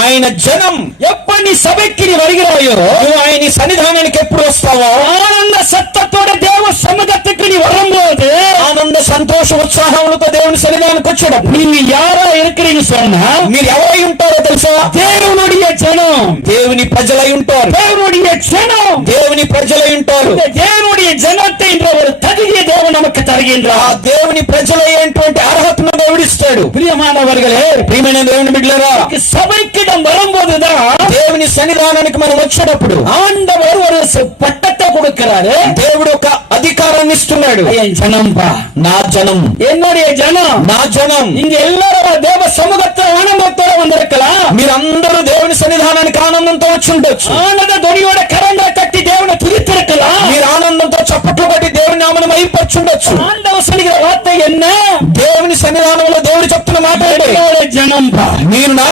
ఆయన జనం ఎప్పటి సభకి వరిగిరాయో నువ్వు ఆయన సన్నిధానానికి ఎప్పుడు వస్తావో? ఆనంద సత్తతో దేవ సమ్మదత్తకు నీ వరం పోదు ఆనంద సంతోష ఉత్సాహములతో దేవుని సన్నిధానానికి వచ్చాడు. నీవు యారా ఇరుక్రీని మీరు ఎవరై ఉంటారో తెలుసా? దేవునుడియ ஜனம் దేవుని ప్రజలై ఉంటారు தேவனுடைய ஜனம் దేవుని ప్రజలై ఉంటారు இந்த தேவனுடைய ஜனத்தை என்ற ஒரு தகுதியை தேவன் நமக்கு ఆ தருகின்றார் దేవుని ప్రజలయ్యేటువంటి అర్హతను దేవుడిస్తాడు பிரியமானவர்களே ప్రియమైన దేవుని బిడ్డలారా சபைக்கிடம் வரும்போதுதான் దేవుని సన్నిధానానికి మనం వచ్చేటప్పుడు ஆண்டவர் ஒரு ச- பட்டத்தை கொடுக்கிறாரு దేవుడు ఒక అధికారాన్ని ఇస్తున్నాడు என் ஜனம்பா నా జనం என்னுடைய ஜனம் నా జనం இங்க எல்லாரும் தேவ சமூகத்தை ஆனந்தத்தோட வந்திருக்கலாம் మీరందరూ సమాధానానికి ఆనందంతో వచ్చి ఉండొచ్చు. ఆనంద దొడియోడ కరంగా కట్టి దేవుని తిరితిరుకల మీరు ఆనందంతో చప్పట్లు కొట్టి దేవుని నామను మహింపరచుండొచ్చు ఆనందం వార్త ఎన్న? దేవుని సన్నిధానంలో దేవుడు చెప్తున్న మాట జనం మీరు